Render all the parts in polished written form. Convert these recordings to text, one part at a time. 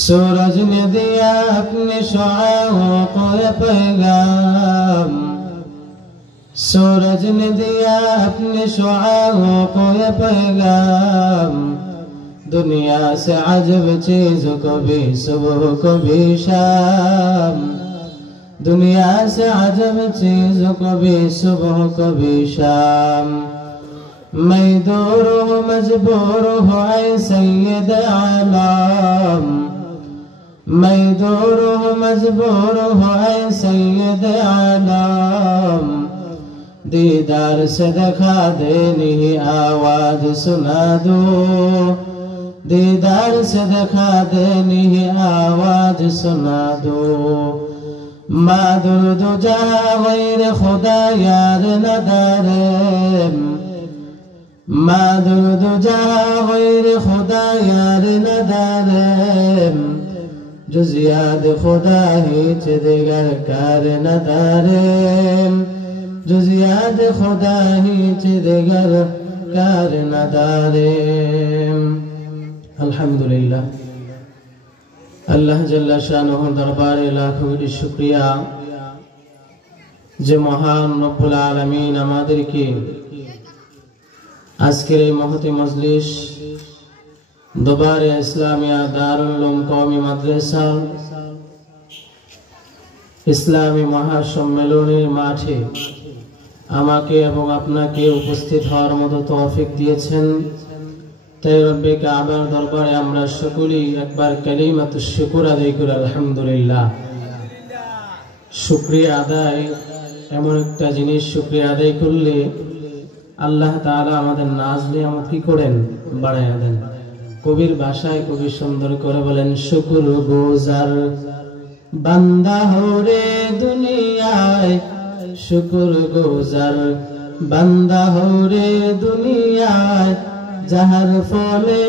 सूरज ने दिया अपने शुआओं को ये पैगाम, सूरज ने दिया अपने शुआओं को ये पैगाम, दुनिया से अजब चीज को भी सुबह को भी शाम, दुनिया से अजब चीज को भी सुबह को भी शाम। मैं दूर हूँ मजबूर हूँ ऐ सैयद आलम, मैं दूर हूँ मजबूर हूँ ऐ सैयद आलम, दीदार से दिखा दे नहीं आवाज सुना दो, दीदार से दिखा दे नहीं आवाज सुना दो। मादुर दुजा गैर खुदा यार नदारेम, मादुर दुजा गैर खुदा यार नदारेम, जुज याद खुदा हिच दिगर कार नदारेम, जुज याद खुदा हिच दिगर कार नदारेम। अल्हम्दुलिल्लाह, अल्लाह जल्ला शानुहुर दरबारे लाखों कोटी शुक्रिया যে মহান রব্বুল আলামিন আমাদেরকে আজকের এই মহতি মজলিস দরবারে ইসলামিয়া দারুল উলুম কওমি মাদ্রাসা ইসলামী মহাসম্মেলনের মাঠে আমাকে এবং আপনাকে উপস্থিত হওয়ার মতো তৌফিক দিয়েছেন। তাই রব্বে কাবার দরবারে আমরা সকলেই একবার কালিমাতুশ শুকর আদায় করি আলহামদুলিল্লাহ। শুকরিয়া আদায় এমন একটা জিনিস, শুকরিয়া আদায় করলে আল্লাহ তাআলা আমাদের নাজ নিয়ামত কি করেন, বাড়ায়া দেন। কবির ভাষায় কবি সুন্দর করে বলেন, শুকর গুজার বান্দা হরে দুনিয়ায়, শুকর গুজার বান্দা হরে দুনিয়ায়, যাহার ফলে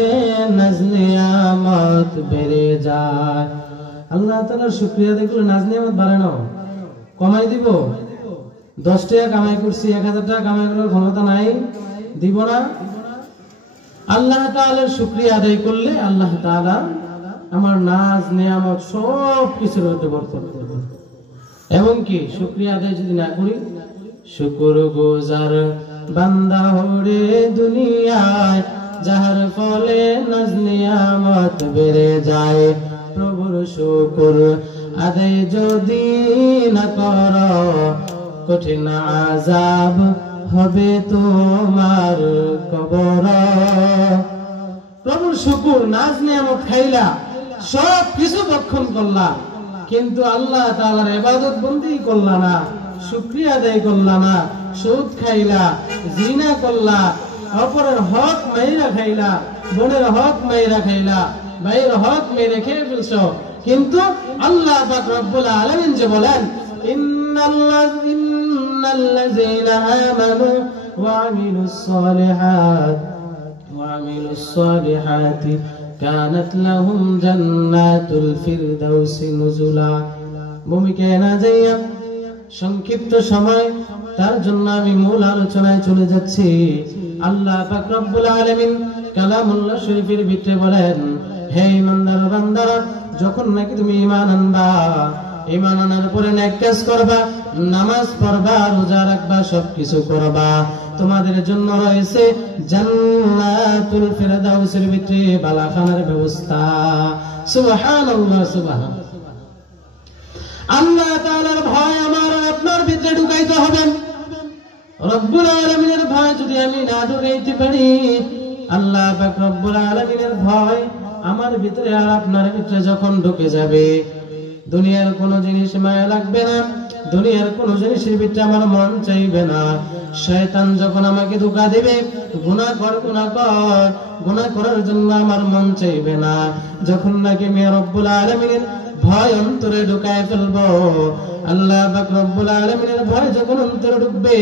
নাজ নিয়ামত বেড়ে যায়। আল্লাহ তাআলার শুকরিয়া দেখলে নাজ নিয়ামত বাড়ে না, কমাই দিব। 10 টাকা কামাই করছি, 1000 টাকা কামাই করার ক্ষমতা নাই, দিব না। আল্লাহ তাআলার শুকরিয়া আদায় করলে আল্লাহ তাআলা আমার নাজ নিয়ামত সব কিছুর মধ্যে বরকত দেবেন। এবং কি শুকরিয়া আদায় যদি না করি, শুকর গুজার বান্দা হরে দুনিয়ায়, যাহার ফলে নাজ নিয়ামত বেড়ে যায়। প্রভুর শুকর আদায় যদি না করো, কঠিন আযাব হবে তোমার কবর। প্রভুর শুকর, নাজ নিয়ামত খাইলা, সব কিছু ভক্ষণ করলা, কিন্তু আল্লাহ তাআলার ইবাদত বন্দেগি করলা না, শুকরিয়া আদায় করলা না, সুদ খাইলা, জিনা করলা, অপরের হক মাইরা খাইলা, বোনের হক মাইরা খাইলা, ভাইয়ের হক মেরে খেয়ে ফেলছো। কিন্তু আল্লাহ পাক রব্বুল আলামিন যে বলেন, ইন্নাল্লাযীনা আমানু ওয়া আমিলুস সালিহাতি কানাত লাহুম জান্নাতুল ফিরদাউসি নুজুলা। ভূমিকে না যাইয়া সংক্ষিপ্ত সময়, তার জন্য আমি মূল আলোচনায় চলে যাচ্ছি। আল্লাহ পাক রব্বুল আলামিন কালামুল্লাহ শরীফের ভিতরে বলেন, হে ইমানদার বান্দারা, যখন নাকি তুমি ঈমান আনবা, ঈমান আনার পরে নেক কাজ করবা, নামাজ পড়বা, রোজা রাখবা, সবকিছু করবা, তোমাদের জন্য রয়েছে জান্নাতুল ফিরদাউসের ভিতরে বালাখানার ব্যবস্থা। সুবহানাল্লাহ, সুবহানাল্লাহ। আল্লাহ তাআলার ভয় আমার আপনার ভিতরে ঢুকাইতে হবে। রব্বুল আলামিনের ভয় যদি আমি না ঢুকাইতে পারি, আল্লাহ পাক রব্বুল আলামিনের ভয় আমার ভিতরে আর আপনার ভিতরে যখন ঢুকে যাবে, দুনিয়ার কোনো জিনিস মায়া লাগবে না, দুনিয়ার কোনো জিনিসের ভিতরে আমার মন চাইবে না। শয়তান যখন আমাকে ধোঁকা দেবে, গুনাহ কর গুনাহ কর, গুনাহ করার জন্য আমার মন চাইবে না। যখন নাকি আমি রব্বুল আলামিনের ভয় অন্তরে ঢুকায় ফেলবো, আল্লাহ পাক রব্বুল আলামিনের ভয় যখন অন্তরে ঢুকবে,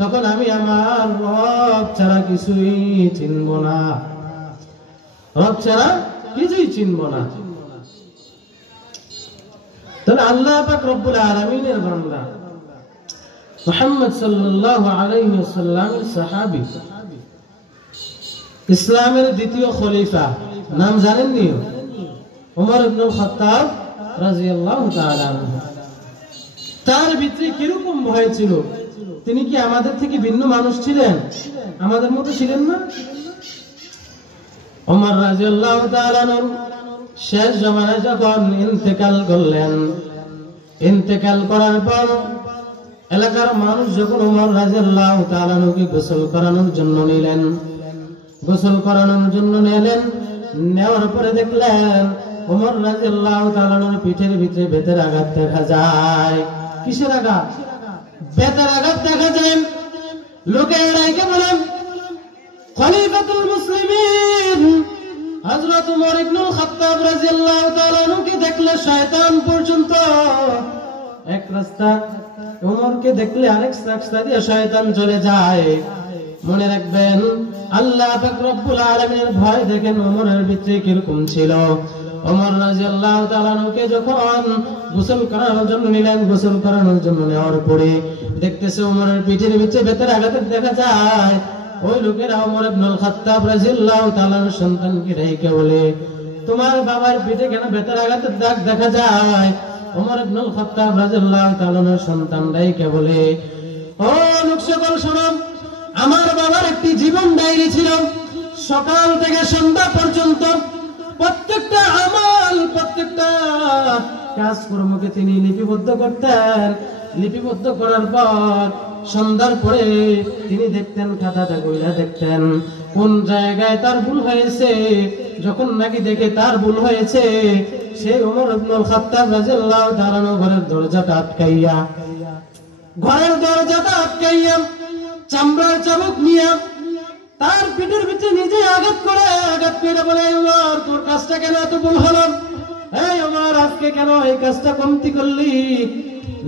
তখন আমি আমার রব ছাড়া কিছুই চিনব না, রব ছাড়া কিছুই চিনব না। তাহলে আল্লাহ পাক রব্বুল আলামিনের বান্দা মুহাম্মদ সাল্লাল্লাহু আলাইহি ওয়াসাল্লামের সাহাবী, ইসলামের দ্বিতীয় খলিফা, নাম জানেননি? ওমর ইবনুল খাত্তাব রাদিয়াল্লাহু তাআলা আনহু। তার ভিতরে কিরকম ভয় ছিল? তিনি কি আমাদের থেকে ভিন্ন মানুষ ছিলেন? আমাদের মতো ছিলেন না। ওমর রাদিয়াল্লাহু তাআলা আনহু শেষ জামানায় যখন ইন্তেকাল করলেন, ইন্তেকাল করার পর এলাকার মানুষ যখন ওমর রাদিয়াল্লাহু তাআলা আনহুকে গোসল করানোর জন্য নিলেন, গোসল করানোর জন্য নিলেন, নেওয়ার পরে দেখলেন ওমর রাদিয়াল্লাহু তাআলা আনহুর পিঠের ভিতরে বেতের আঘাত দেখা যায়। কিসের আঘাত? বেতের আঘাত দেখা যায়। লোকেরা একে বলেন খলিফাতুল মুসলিমিন হযরত ওমর ইবনুল খাত্তাব রাদিয়াল্লাহু তাআলা আনহুকে দেখলে শয়তান পর্যন্ত এক রাস্তা, ওমরকে দেখলে আরেক রাস্তা দিয়ে শয়তান চলে যায়। মনে রাখবেন, আল্লাহ পাক রব্বুল আলামিনের ভয় দেখেন ওমরের ভিতরে কিরকম ছিল। ওমর রাদিয়াল্লাহু তাআলা আনহুকে যখন গোসল করানোর জন্য নিলেন, গোসল করানোর জন্য নেওয়ার পরে দেখতেছে ওমরের পিঠের ভিতরে বেতের আঘাত দেখা যায়। ওই লোকেরা ওমর ইবনুল খাত্তাব রাদিয়াল্লাহু তাআলা আনহুর সন্তানকে ডেকে বলে, তোমার বাবার পিঠে কেন বেতের আঘাতের দাগ দেখা যায়? ওমর ইবনুল খাত্তাব রাদিয়াল্লাহু তাআলা আনহুর সন্তান ডেকে বলে, ও লোক সকল শোনো, আমার বাবার একটি জীবন ডায়েরি ছিল। সকাল থেকে সন্ধ্যা পর্যন্ত প্রত্যেকটা আমল, প্রত্যেকটা কাজকর্মকে তিনি লিপিবদ্ধ করতেন। লিপিবদ্ধ করার পর সন্ধ্যার পরে তিনি দেখতেন, খাতাটা কইরা দেখতেন কোন জায়গায় তার ভুল হয়েছে। যখন নাকি দেখে তার ভুল হয়েছে, সেই ওমর ইবনুল খাত্তাব রাদিয়াল্লাহু তাআলা ঘরের দরজাটা আটকাইয়া, চামড়ার চাবুক নিয়ে তার পিঠের ভিতরে নিজে আঘাত করে বলে, ওমর তোর কাজটা কেন এত ভুল হলো? এই ওমর আজকে কেন এই কাজটা কমতি করলি?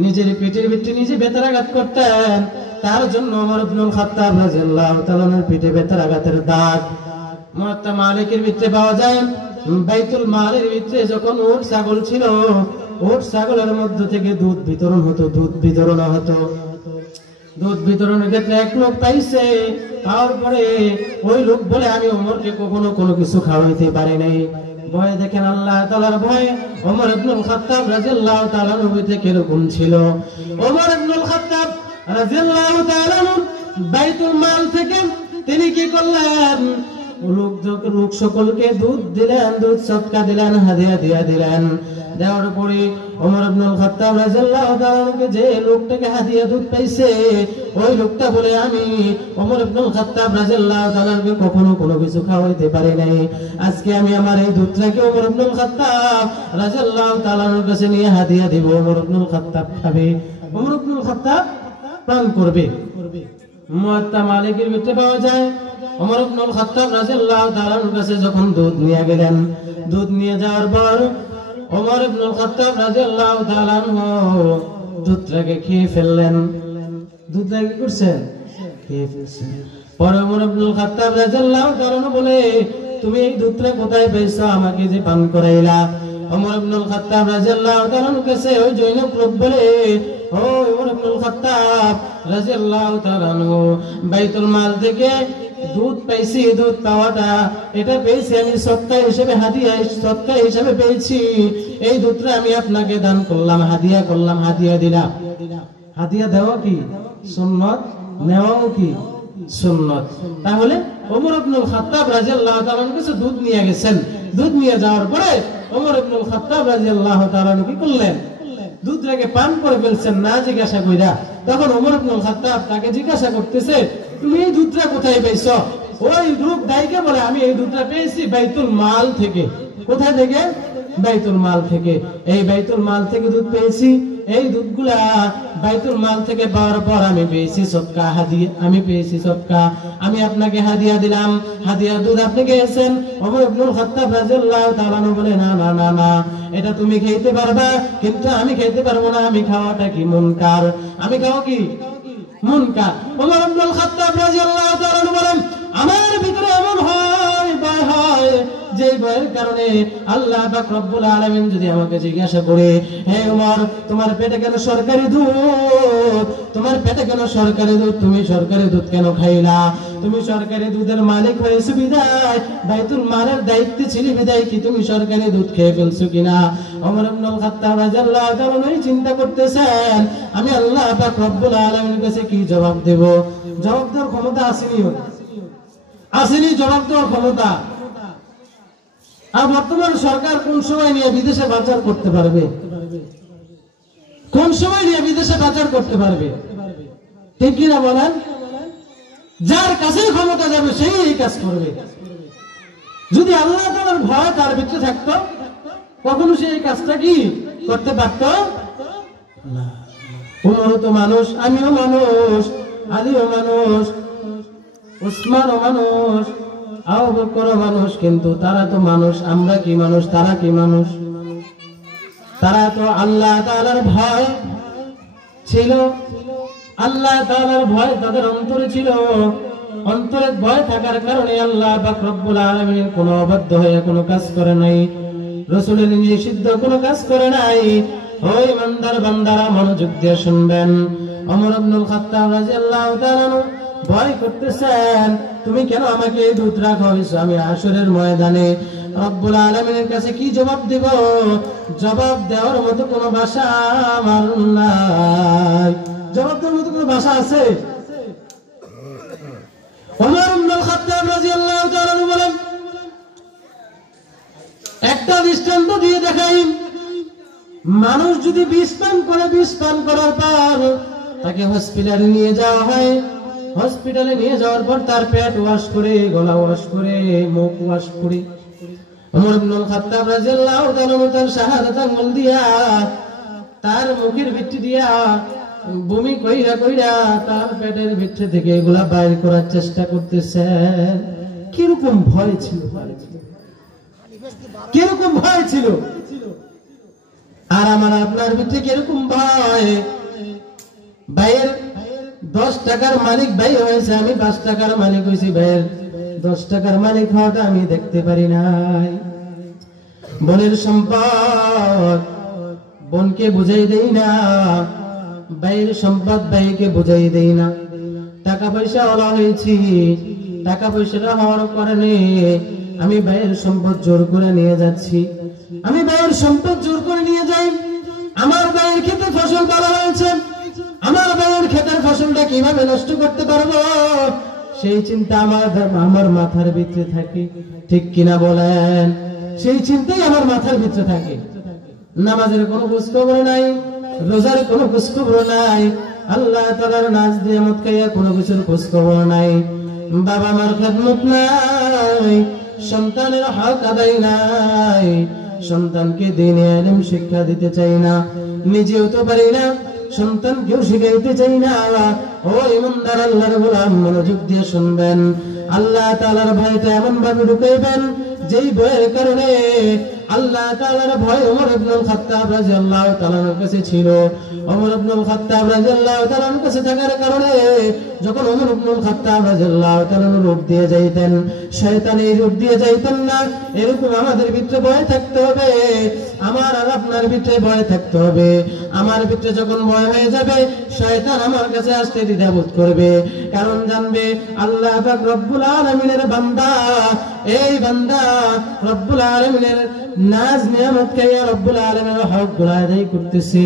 নিজের পিঠের ভিতরে নিজে বেতের আঘাত করতেন। তার জন্য ওমর ইবনুল খাত্তাব রাদিয়াল্লাহু তাআলার পিঠে বেতের আঘাতের দাগ মুআত্তা মালিকের ভিতরে পাওয়া যায়। বাইতুল মালের ভিতরে যখন উট ছাগল ছিল, উট ছাগলের মধ্য থেকে দুধ বিতরণ হতো, দুধ বিতরণের ক্ষেত্রে এক লোক পাইছে। পাওয়ার পরে ওই লোক বলে, আমি ওমরকে কখনো কোনো কিছু খাওয়াইতে পারি নাই। ভয় দেখেন, আল্লাহ তাআলার ভয় ওমর ইবনুল খাত্তাব রাদিয়াল্লাহু তাআলা নবীতে কিরকম ছিল। ওমর ইবনুল খাত্তাব রাদিয়াল্লাহু তাআলা বাইতুল মাল থেকে তিনি কি করলেন? লোক সকলকে দুধ দিলেন, দুধ সদকা দিলেন, হাদিয়া দিয়া দিলেন। দেওয়ার পরে ওমর ইবনুল খাত্তাব রাদিয়াল্লাহু তাআলা যে লোকটাকে হাদিয়া দুধ পাইছে, ওই লোকটা বলে, আমি ওমর ইবনুল খাত্তাব রাদিয়াল্লাহু তাআলাকে কখনো কোনো কিছু খাওয়াইতে পারি নাই। আজকে আমি আমার এই দুধটাকে ওমর ইবনুল খাত্তাব রাদিয়াল্লাহু তাআলার কাছে নিয়ে হাদিয়া দিব। ওমর ইবনুল খাত্তাব খাবে, ওমর ইবনুল খাত্তাব পান করবে। মুআত্তা মালিকের ভিতরে পাওয়া যায়, ওমর ইবনুল খাত্তাব রাদিয়াল্লাহু তাআলার কাছে যখন দুধ নিয়ে গেলেন, দুধ নিয়ে যাওয়ার পর ওমর ইবনুল খাত্তাব রাদিয়াল্লাহু তাআলা দুধটাকে খেয়ে ফেললেন। দুধটাকে কি করছেন? খেয়ে ফেলছেন। পরে ওমর ইবনুল খাত্তাব রাদিয়াল্লাহু তাআলা বলে, তুমি এই দুধটা কোথায় পেয়েছো? আমাকে যে পান করাইলা। ওমর ইবনুল খাত্তাব রাদিয়াল্লাহু তাআলার কাছে ওই জৈনক লোক বলে, ও ওমর ইবনুল খাত্তাব রাদিয়াল্লাহু তাআলা বাইতুল মাল থেকে দুধ পাইছি, দুধ পাওয়াটা এটা পেয়েছি আমি সদকা হিসেবে, হাদিয়া সদকা হিসেবে পেয়েছি। এই দুধটা আমি আপনাকে দান করলাম, হাদিয়া করলাম, হাদিয়া দিলাম। হাদিয়া দেওয়া কি সুন্নাত, নেওয়াও কি সুন্নাত। তাহলে ওমর ইবনুল খাত্তাব রাদিয়াল্লাহু তাআলার কাছে দুধ নিয়ে গেছেন। দুধ নিয়ে যাওয়ার পরে ওমর ইবনুল খাত্তাব রাদিয়াল্লাহু তাআলা কি করলেন? দুধটাকে পান করে ফেলছেন না জিজ্ঞাসা কইরা। তখন ওমর ইবনুল খাত্তাব তাকে জিজ্ঞাসা করতেছে, তুমি এই দুধটা কোথায় পেয়েছো? ওই লোক দাইকে বলে, আমি এই দুধটা পেয়েছি বাইতুল মাল থেকে। কোথায় থেকে? বাইতুল মাল থেকে। এই বাইতুল মাল থেকে দুধ পেয়েছি। এই দুধগুলা বাইতুল মাল থেকে পাওয়ার পর আমি পেয়েছি সদকা, হাদিয়া আমি পেয়েছি সদকা, আমি আপনাকে হাদিয়া দিলাম। হাদিয়া দুধ আপনি খেয়েছেন। ওমর ইবনুল খাত্তাব রাদিয়াল্লাহু তাআলা বলে, না না না না, এটা তুমি খেতে পারবা, কিন্তু আমি খেতে পারবো না। আমি খাওয়াটা কি মুনকার, আমি খাওয়া কি মুনকার। ওমর ইবনুল খাত্তাব রাদিয়াল্লাহু তাআলা বলেন, আমার ভিতরে এমন হয়, ভয় হয়, যে ভয়ের কারণে আল্লাহ পাক রব্বুল আলামিন যদি আমাকে জিজ্ঞাসা করে, হে ওমর তোমার পেটে কেন সরকারি দুধ, তোমার পেটে কেন সরকারি দুধ, তুমি সরকারি দুধ কেন খাইলা, তুমি সরকারি দুধের মালিক হয়েছো বিদায়, বাইতুল মালের দায়িত্বে ছিলি বিদায় কি তুমি সরকারি দুধ খেয়ে ফেলছো কিনা? ওমর ইবনুল খাত্তাব রাদিয়াল্লাহু তাআলা চিন্তা করতেছেন আমি আল্লাহ পাক রব্বুল আলামিনের কাছে কি জবাব দেব। জবাব দেওয়ার ক্ষমতা আসেনি জবাব দেওয়ার ক্ষমতা। আর বর্তমান সরকার কোন সময় নিয়ে বিদেশে পাচার করতে পারবে, কোন সময় নিয়ে বিদেশে পাচার করতে পারবে, ঠিক কিনা বলেন? যার কাছে ক্ষমতা যাবে সেই এই কাজ করবে। যদি আল্লাহ তাআলার ভয় তার ভিতরে থাকতো কখনো সে এই কাজটা কি করতে পারত না। ওমরও তো মানুষ, আমিও মানুষ, আলীও মানুষ, উসমানও মানুষ, আবু বকরও মানুষ, কিন্তু তারা তো মানুষ, আমরা কি মানুষ, তারা কি মানুষ? তারা তো আল্লাহ তাআলার ভয় ছিল, আল্লাহ তাআলার ভয় তাদের অন্তরে ছিল। অন্তরে ভয় থাকার কারণে আল্লাহ পাক রব্বুল আলামিন কোনো অবাধ্য হয়ে কোনো কাজ করে নাই, রাসূলের নিষিদ্ধ কোনো কাজ করে নাই। ওই ইমানদার বান্দারা মনোযোগ দিয়ে শুনবেন। ওমর ইবনুল খাত্তাব রাদিয়াল্লাহু তাআলা ভয় করতেছেন তুমি কেন আমাকে এই দুধ রাখা হয়েছে, আমি হাশরের ময়দানে রব্বুল আলামিনের কাছে কি জবাব দেব? জবাব দেওয়ার মতো কোনো ভাষা আমার নাই। জবাব দেওয়ার মতো কোনো ভাষা আছে? ওমর ইবনুল খাত্তাব রাদিয়াল্লাহু তাআলা বলেন, একটা দৃষ্টান্ত দিয়ে দেখাই, মানুষ যদি বিষ পান করে, বিষ পান করার পর তাকে হসপিটালে নিয়ে যাওয়া হয়, হসপিটালে নিয়ে যাওয়ার পর তার পেট ওয়াশ করে, গলা ওয়াশ করে, মুখ ওয়াশ করে, ওমর ইবনুল খাত্তাব রাদিয়াল্লাহু তাআলা তার শাহাদাত আঙ্গুল দিয়া তার মুখের ভিতর দিয়া বমি কইরা কইরা তার পেটের ভিতর থেকে এগুলা বাইর করার চেষ্টা করতেছেন। কিরকম ভয় ছিল, কিরকম ভয় ছিল। আর আমার আপনার ভিতরে কিরকম ভয়? ভাইয়ের 10 টাকার মালিক ভাই হয়েছে, আমি 5 টাকার মালিক হয়েছি, ভাইয়ের 10 টাকার মালিক হওয়াটা আমি দেখতে পারি নাই। বোনের সম্পদ বোনকে বুঝাই দেই না, ভাইয়ের সম্পদ ভাইকে বুঝাই দেই না। টাকা পয়সা ওলা হয়েছি, টাকা পয়সাটা হওয়ার কারণে আমি ভাইয়ের সম্পদ জোর করে নিয়ে যাচ্ছি, আমি ভাইয়ের সম্পদ জোর করে নিয়ে যাই। আমার ভাইয়ের ক্ষেতে ফসল ভালো হয়েছে, আমার ভাইয়ের ক্ষেতের ফসলটা কিভাবে নষ্ট করতে পারবো সেই চিন্তা আমার মাথার ভিতরে থাকে, ঠিক কিনা বলেন? সেই চিন্তাই আমার মাথার ভিতরে থাকে। নামাজের কোনো খোঁজখবর নাই, রোজার কোনো খোঁজখবর নাই, আল্লাহ তাআলার নাজ নিয়ামত খাইয়া কোনো কিছুর খোঁজখবর নাই, বাবা মার খেদমত নাই, সন্তানের হক আদায় নাই, সন্তানকে দ্বীনি ইলম শিক্ষা দিতে চাই না, নিজেও তো পারি না, সন্তানকেও শিখাইতে চাই না। ও ইমানদার আল্লাহর গোলাম মনোযোগ দিয়ে শুনবেন, আল্লাহ তাআলার ভয়টা এমন ভাবে ঢুকাইবেন যেই ভয়ের কারণে আল্লাহ তাআলার ভয় ওমর ইবনুল খাত্তাব রাদিয়াল্লাহু তাআলার কাছে ছিল। ওমর ইবনুল খাত্তাব রাদিয়াল্লাহু তাআলার কাছে থাকার কারণে যখন ওমর ইবনুল খাত্তাব রাদিয়াল্লাহু তাআলা রূপ দিয়ে যাইতেন, শয়তানের রূপ দিয়ে যাইতেন না। এরকম আমাদের ভিতরে ভয় থাকতে হবে, আমার আর আপনার ভিতরে ভয় থাকতে হবে। আমার ভিতরে যখন ভয় হয়ে যাবে, শয়তান আমার কাছে আসতে দ্বিধাবোধ করবে, কারণ জানবে আল্লাহ পাক রব্বুল আলামিনের বান্দা, এই বান্দা রব্বুল আলামিনের নাজ নিয়ামত খাইয়া রব্বুল আলামিনের হক গুলো আদায় করতেছে,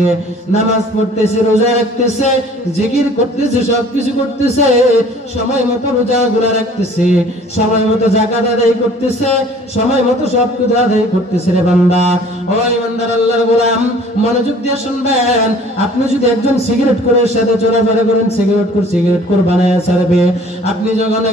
নামাজ পড়তেছে, রোজা রাখতেছে, জিকির করতেছে, সবকিছু করতেছে, সময় মতো রোজা গুলা রাখতেছে, সময় মতো যাকাত আদায় করতেছে, সময় মতো সবকিছু আদায় করতেছে। রে বান্দা, ও ইমানদার আল্লাহর গোলাম মনোযোগ দিয়ে শুনবেন, আপনি যদি একজন সিগারেট করে সাথে চলাফেরা করেন, সিগারেট করে বানায় ছাড়বে। আপনি যখন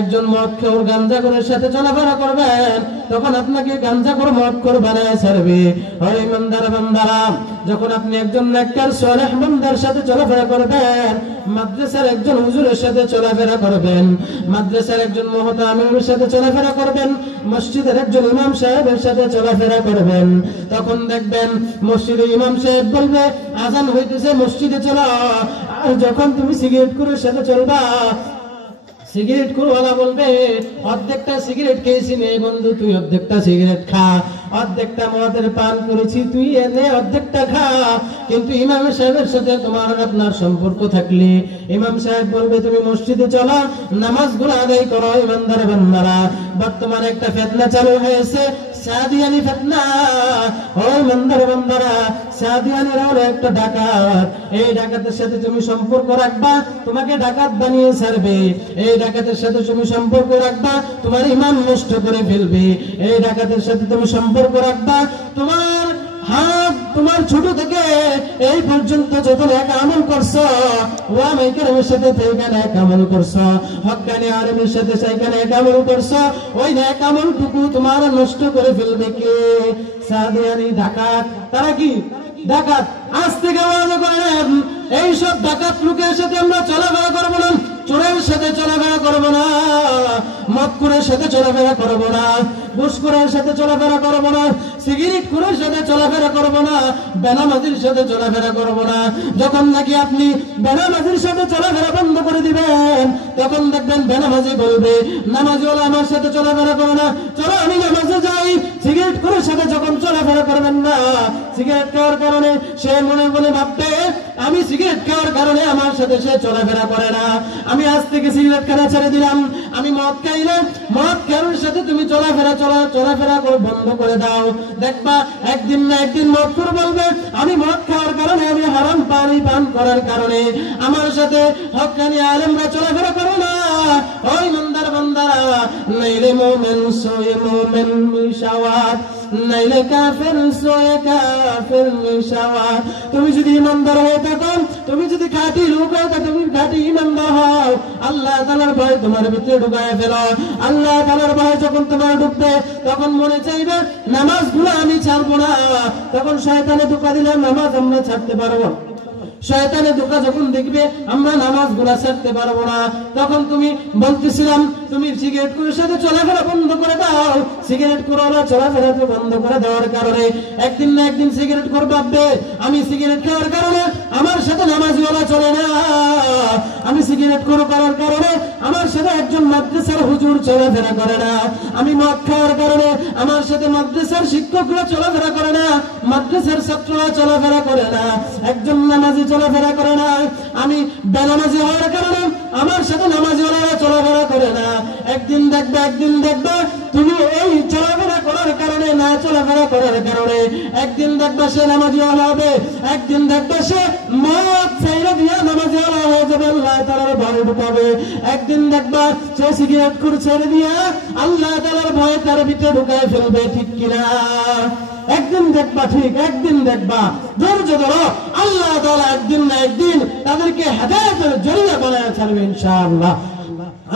একজন মদ খেয়ে গাঞ্জা করে সাথে চলাফেরা করবেন, তখন আপনাকে গাঞ্জা করে মদ করে বানায় ছাড়বে। ও ইমানদার বান্দারা, যখন আপনি একজন নেককার সালেহ বান্দার সাথে চলাফেরা করবেন, মাদ্রাসার একজন হুজুরের সাথে চলাফেরা করবেন, মাদ্রাসার একজন মুহতামিমের সাথে চলাফেরা করবেন, মসজিদের একজন ইমাম সাহেবের সাথে চলাফেরা করবেন, তখন দেখবেন মসজিদে ইমাম সাহেব বলবে আজান হইতেছে, মসজিদে চলো। আর যখন তুমি সিগারেট করে সাথে চলবা, সিগারেট খুরওয়ালা বলবে অর্ধেকটা সিগারেট খেয়েছি নে বন্ধু, তুই অর্ধেকটা সিগারেট খা, অর্ধেকটা মদের পান করেছি তুই এনে অর্ধেকটা খা। কিন্তু ইমাম সাহেবের সাথে তোমার আপনার সম্পর্ক থাকলে ইমাম সাহেব বলবে তুমি মসজিদে চলো, নামাজগুলো আদায় করো। ইমানদার বান্দারা, বর্তমানে একটা ফিতনা চালু হয়েছে, সাদিয়ানি ফিতনা। ও ইমানদার বান্দারা, সাদিয়ানিরা হলো একটা ডাকাত। এই ডাকাতের সাথে তুমি সম্পর্ক রাখবা, তোমাকে ডাকাত বানিয়ে ছাড়বে। এই ডাকাতের সাথে তুমি সম্পর্ক রাখবা, তোমার ঈমান নষ্ট করে ফেলবে। এই ডাকাতের সাথে তুমি সম্পর্ক রাখবা, তোমার হাত তোমার ছোট থেকে এই পর্যন্ত যত নেক আমল করছো, ওলামায়ে কেরামের সাথে থেকে নেক আমল করছো, হক্কানি আলেমের সাথে সেইখানে নেক আমল করছো, ওই নেক আমলটুকু তোমার নষ্ট করে ফেলবে কে? সাদিয়ানি ডাকাত। তারা কি ডাকাত? আজ থেকে ওয়াদা করেন এইসব ডাকাত লোকের সাথে আমরা চলাফেরা করবো না, চোরের সাথে চলাফেরা করবো না, মদখোরের সাথে চলাফেরা করবো না, ঘুষখোরের সাথে চলাফেরা করবো না, সিগারেট খোরের সাথে চলাফেরা করবো না, বেনামাজির সাথে চলাফেরা করবো না। যখন নাকি আপনি বেনামাজির সাথে চলাফেরা বন্ধ করে দিবেন, তখন দেখবেন বেনামাজি বলবে নামাজিওয়ালা আমার সাথে চলাফেরা করো না, চলো আমি নামাজে যাই। সিগারেট খোরের সাথে যখন চলাফেরা করবেন না, সিগারেট খাওয়ার কারণে সে মনে মনে ভাববে আমি সিগারেট খাওয়ার কারণে আমার সাথে সে চলাফেরা করে না, আমি আজ থেকে সিগারেট খাওয়া ছেড়ে দিলাম। আমি মদ খাইলে মদ খাওয়ার সাথে তুমি চলাফেরা বন্ধ করে দাও। দেখবা একদিন না একদিন মদখোর বলবে আমি মদ খাওয়ার কারণে, আমি হারাম পানি পান করার কারণে আমার সাথে হক্কানি আলেমরা চলাফেরা করো না। ওই ইমানদার বান্দারা, নাইলে মুমিন সোয়ে মুমিন মিশাওয়াত, নাইলে কাফের সোয়ে কাফের মিশাওয়াত। তুমি যদি ইমানদার হয়ে থাকো, তুমি যদি খাঁটি লোক হও, তুমি খাঁটি ইমানদার হও, আল্লাহ তাআলার ভয় তোমার ভিতরে ঢুকায় ফেলো। আল্লাহ তাআলার ভয় যখন তোমার ঢুকবে, তখন মনে চাইবে নামাজগুলো আমি ছাড়বো না। তখন শয়তানে ধোঁকা দিলে নামাজ আমরা ছাড়তে পারবো, শয়তানে ধোঁকা যখন দেখবে আমরা নামাজগুলো ছাড়তে পারবো না, তখন তুমি বলতেছিলাম তুমি সিগারেট করে সাথে চলাফেরা বন্ধ করে দাও। সিগারেট করে চলাফেরা বন্ধ করে দেওয়ার কারণে একদিন না একদিন সিগারেট করে ভাববে আমি সিগারেট খাওয়ার কারণে আমার সাথে নামাজিওয়ালা চলে না, আমি সিগারেট করে করার কারণে আমার সাথে একজন মাদ্রাসার হুজুর চলাফেরা করে না, আমি মদ খাওয়ার কারণে আমার সাথে মাদ্রাসার শিক্ষকরা চলাফেরা করে না, মাদ্রাসার ছাত্ররা চলাফেরা করে না, একজন নামাজি চলাফেরা করে না, আমি বেনামাজি হওয়ার কারণে আমার সাথে নামাজিওয়ালারা চলাফেরা করে না। একদিন দেখবা তুমি এই চলাফেরা করার কারণে, না চলাফেরা করার কারণে একদিন দেখবা সে নামাজিওয়ালা হবে, একদিন দেখবা সে মদ ছেড়ে দিয়ে নামাজিওয়ালা হয়ে যাবে, আল্লাহ তাআলার ভয় ঢুকাবে। একদিন দেখবা সে সিগারেট করে ছেড়ে দিয়ে আল্লাহ তাআলার ভয় তার ভিতরে ঢুকায় ফেলবে, ঠিক কিনা? একদিন দেখবা, ঠিক একদিন দেখবা, ধৈর্য ধরো, আল্লাহ তাআলা একদিন না একদিন তাদেরকে হেদায়েতের জরিয়া বানায় ছাড়বে ইনশাআল্লাহ।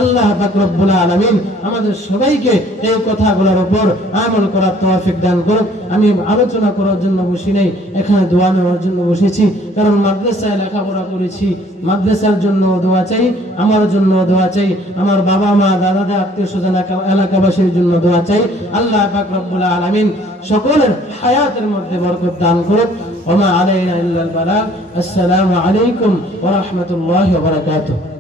আল্লাহ পাক রব্বুল আলামিন আমাদের সবাইকে এই কথাগুলোর উপর আমল করার তৌফিক দান করুক। আমি আলোচনা করার জন্য বসি নাই, এখানে দোয়া নেওয়ার জন্য বসেছি, কারণ মাদ্রাসায় লেখাপড়া করেছি, মাদ্রাসার জন্য দোয়া চাই, আমার জন্য দোয়া চাই, আমার বাবা মা দাদা আত্মীয় স্বজন এলাকাবাসীর জন্য দোয়া চাই। আল্লাহ পাক রব্বুল আলামিন সকলের হায়াতের মধ্যে বরকত দান করুক। ওয়া মা আলাইনা ইল্লাল বালাগ। আসসালামু আলাইকুম ওয়া রাহমাতুল্লাহি ওয়া বারাকাতুহু।